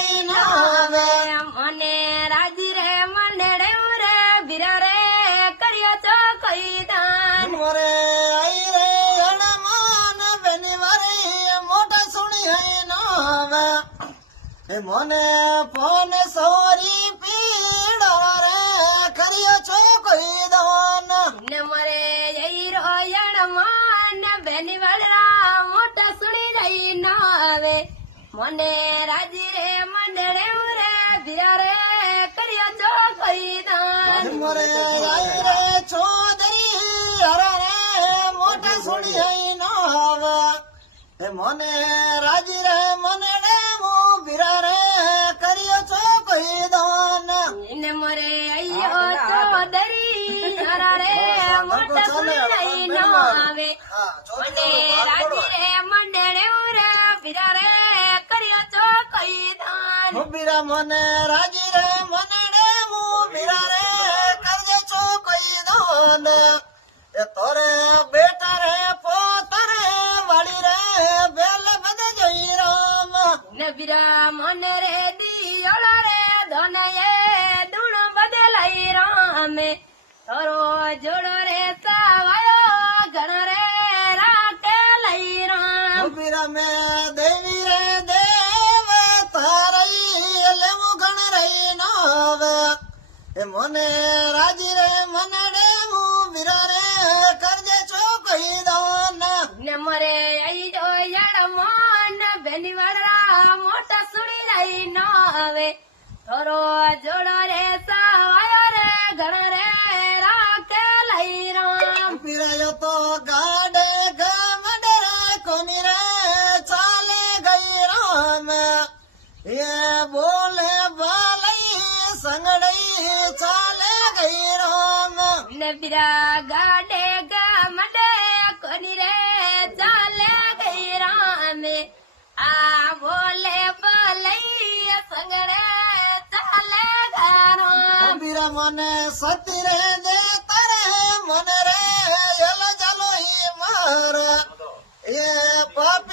જઈ નાવે મને રાજી રે મંડળે રે બીરા રે કર્યો છો કઈ દાન મોરે આઈ રે અણમાન બેની વારી મોટા સુણી હે નાવે એ મને ફોન સોરી પીડો રે કર્યો છો કોઈ દાન ને મરે જઈ રોયણ માન બેની વાળા મોટા સુણી જઈ ન આવે મને રાજી રે મંડળે રે બીરા રે કર્યો છો કઈ દાન મોરે આઈ રે ચોદરી હરા રે મોટા સુણી હે નાવે એ મને રાજી રે મને હું બીરા રે કર્યો છો કોઈ દાન ને મરે અయ్యో ચોદરી હરા રે મોટા સુણી જઈ ન આવે મને રાજી રે મંડળે રે બીરા રે કર્યો છો કઈ દાન બીરા મને રાજી રે મને હું બીરા રે કરજે છો કોઈ દાન એ તોરે બેટા રે પોતરે વાળી રે બેલ બધે જોઈ રામ ને બીરા મને રે દિયોળો રે ધનયે દુણ બદલાઈ રામે તારો જોડો રે સાવાયો ઘણ રે રાતે લઈ રામ બીરા મે દેવી રે દેવ તારઈ લેવું ગણ રહી નાવે એ મને રાજી રે મને હું બીરા રે કરજે છો કોઈ દાન ને મરે આઈ જો યડમોન બેની વાળા મોટા સુણી લઈ ન આવે તારો જોડો રે સાવાયો રે ઘણ રે રાતે લઈ રામ પીરાયો તો ગાડે ગમડે કોની રે ચાલે ગઈ રામ એ બોલે બાલઈ સંગડઈ ચાલે ગઈ રામ ને બીરા ગાડે ગમડે કોની રે ચાલે ગઈ રામે આ બોલે બલઈ સંગડે ચાલે ગારામ પીરા મને સતી રે દે તારે મને રે એલો ચાલો ઈ માર એ પાપ